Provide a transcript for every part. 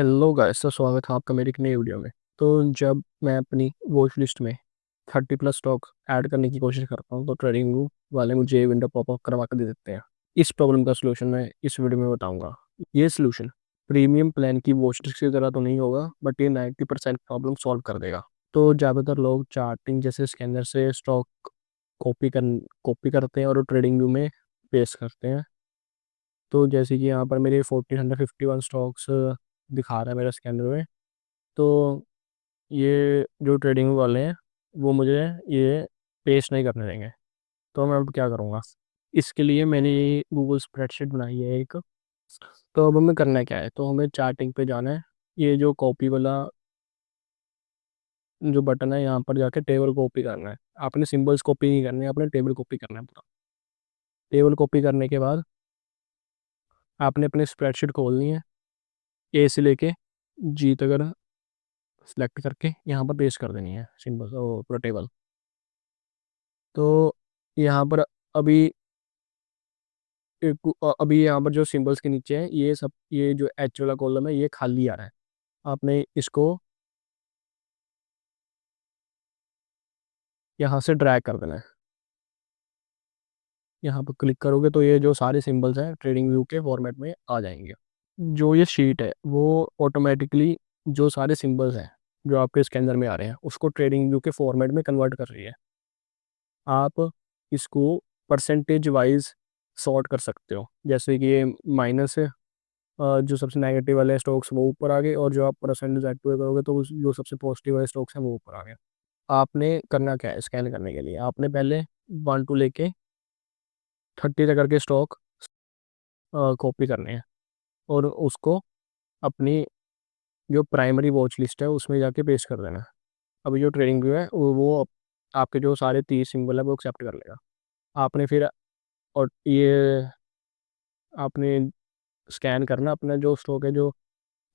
Hello guys, तो स्वागत है आपका मेरी एक नई वीडियो में। तो जब मैं अपनी वॉच लिस्ट में 30+ स्टॉक ऐड करने की कोशिश करता हूँ तो ट्रेडिंग व्यू वाले मुझे ये विंडो पॉपअप करवा कर दे देते हैं। इस प्रॉब्लम का सलूशन मैं इस वीडियो में बताऊंगा। ये सलूशन प्रीमियम प्लान की वॉच लिस्ट की तरह तो नहीं होगा, बट ये 90% प्रॉब्लम सॉल्व कर देगा। तो ज़्यादातर लोग चार्टिंग जैसे स्कैनर से स्टॉक कॉपी करते हैं और ट्रेडिंग व्यू में पेस्ट करते हैं। तो जैसे कि यहाँ पर मेरे 1451 स्टॉक्स दिखा रहा है मेरा स्कैनर में। तो ये जो ट्रेडिंग वाले हैं वो मुझे ये पेस्ट नहीं करने देंगे। तो मैं अब क्या करूँगा, इसके लिए मैंने ये गूगल स्प्रेडशीट बनाई है एक। तो अब हमें करना क्या है, तो हमें चार्टिंग पे जाना है। ये जो कॉपी वाला जो बटन है, यहाँ पर जाके टेबल कॉपी करना है। आपने सिंबल्स कॉपी नहीं करने, आपने टेबल कॉपी करना है पूरा। टेबल कॉपी करने के बाद आपने अपनी स्प्रेडशीट खोलनी है। ए से लेके जी तक सेलेक्ट करके यहाँ पर पेस्ट कर देनी है सिंबल और पूरा टेबल। तो यहाँ पर अभी अभी यहाँ पर जो सिंबल्स के नीचे है ये सब, ये जो एच वाला कॉलम है ये खाली आ रहा है। आपने इसको यहाँ से ड्रैग कर देना है। यहाँ पर क्लिक करोगे तो ये जो सारे सिंबल्स हैं ट्रेडिंग व्यू के फॉर्मेट में आ जाएंगे। जो ये शीट है वो ऑटोमेटिकली जो सारे सिंबल्स हैं जो आपके स्कैनर में आ रहे हैं उसको ट्रेडिंग व्यू के फॉर्मेट में कन्वर्ट कर रही है। आप इसको परसेंटेज वाइज सॉर्ट कर सकते हो, जैसे कि ये माइनस है, जो सबसे नेगेटिव वाले स्टॉक्स वो ऊपर आ गए, और जो आप परसेंटेज एक्टिव करोगे तो जो सबसे पॉजिटिव वाले स्टॉक्स हैं वो ऊपर आ गए। आपने करना क्या है, स्कैन करने के लिए आपने पहले 1 to लेके 30 तक करके स्टॉक कॉपी करने हैं और उसको अपनी जो प्राइमरी वॉच लिस्ट है उसमें जाके पेस्ट कर देना है। अभी जो ट्रेडिंग व्यू है आपके जो सारे 30 सिंबल है वो एक्सेप्ट कर लेगा। आपने फिर और ये आपने स्कैन करना अपना जो स्टॉक है, जो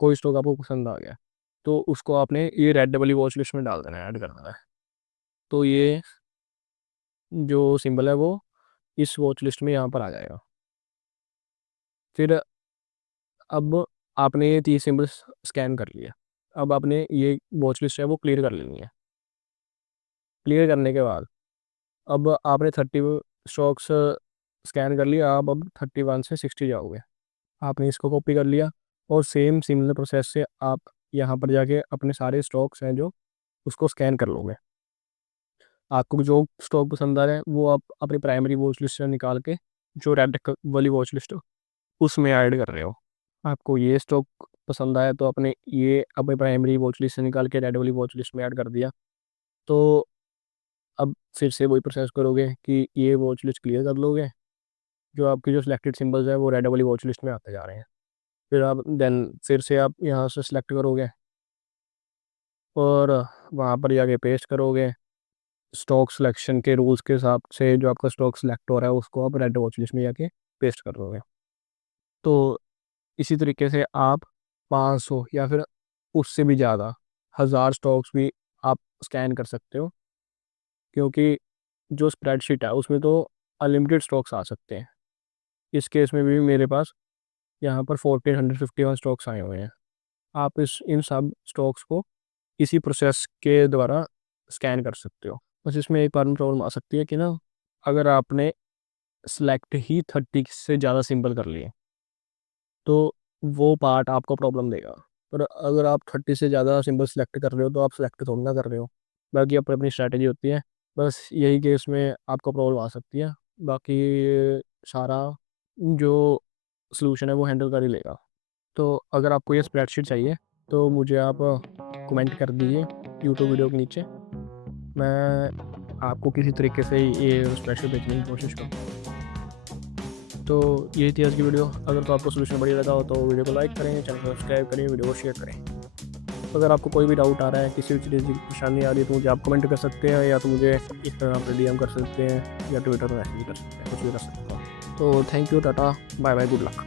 कोई स्टॉक आपको पसंद आ गया तो उसको आपने ये रेड वाली वॉच लिस्ट में डाल देना है, ऐड कर देना है। तो ये जो सिंबल है वो इस वॉच लिस्ट में यहाँ पर आ जाएगा। फिर अब आपने ये 30 सिंबल स्कैन कर लिया। अब आपने ये वॉच लिस्ट है वो क्लियर कर लेनी है। क्लियर करने के बाद अब आपने 30 स्टॉक्स स्कैन कर लिया। आप अब 31 से 60 जाओगे। आपने इसको कॉपी कर लिया और सेम सिमिलर प्रोसेस से आप यहाँ पर जाके अपने सारे स्टॉक्स हैं जो उसको स्कैन कर लोगे। आपको जो स्टॉक पसंद आ रहा है वो आप अपनी प्राइमरी वॉच लिस्ट से निकाल के जो रेड वाली वॉच लिस्ट उसमें ऐड कर रहे हो। आपको ये स्टॉक पसंद आया तो आपने ये अपनी प्राइमरी वॉच लिस्ट से निकाल के रेड वाली वॉच लिस्ट में ऐड कर दिया। तो अब फिर से वही प्रोसेस करोगे कि ये वॉच लिस्ट क्लियर कर लोगे। जो आपकी जो सिलेक्टेड सिंबल्स है वो रेड वाली वॉच लिस्ट में आते जा रहे हैं। फिर आप देन फिर से आप यहाँ से सिलेक्ट करोगे और वहाँ पर जाके पेस्ट करोगे। स्टॉक सिलेक्शन के रूल्स के हिसाब से जो आपका स्टॉक सिलेक्ट हो रहा है उसको आप रेड वॉच लिस्ट में जाके पेस्ट कर दोगे। तो इसी तरीके से आप 500 या फिर उससे भी ज़्यादा 1000 स्टॉक्स भी आप स्कैन कर सकते हो, क्योंकि जो स्प्रेडशीट है उसमें तो अनलिमिटेड स्टॉक्स आ सकते हैं। इस केस में भी मेरे पास यहाँ पर 1451 स्टॉक्स आए हुए हैं। आप इस इन सब स्टॉक्स को इसी प्रोसेस के द्वारा स्कैन कर सकते हो। बस इसमें एक बार प्रॉब्लम आ सकती है कि ना, अगर आपने सेलेक्ट ही 30 से ज़्यादा सिंबल कर लिए तो वो पार्ट आपको प्रॉब्लम देगा। पर अगर आप 30 से ज़्यादा सिंबल सेलेक्ट कर रहे हो तो आप सेलेक्ट थोड़ी ना कर रहे हो, बाकी अपनी अपनी स्ट्रैटेजी होती है। बस यही केस में आपको प्रॉब्लम आ सकती है, बाकी सारा जो सलूशन है वो हैंडल कर ही लेगा। तो अगर आपको ये स्प्रेडशीट चाहिए तो मुझे आप कमेंट कर दीजिए यूट्यूब वीडियो के नीचे। मैं आपको किसी तरीके से ये स्प्रेडशीट बेचने की कोशिश करूँ। तो यही थी आज की वीडियो। अगर तो आपको सोल्यूशन बढ़िया लगा हो तो वीडियो को लाइक करें, चैनल को सब्सक्राइब करें, वीडियो को शेयर करें। तो अगर आपको कोई भी डाउट आ रहा है, किसी भी चीज़ की परेशानी आ रही है तो मुझे आप कमेंट कर सकते हैं, या तो मुझे इंस्टाग्राम पर डीएम कर सकते हैं, या ट्विटर पर मैसेज कर सकते हैं, कुछ भी कर सकते हो। तो thank you, tata, bye bye, good luck.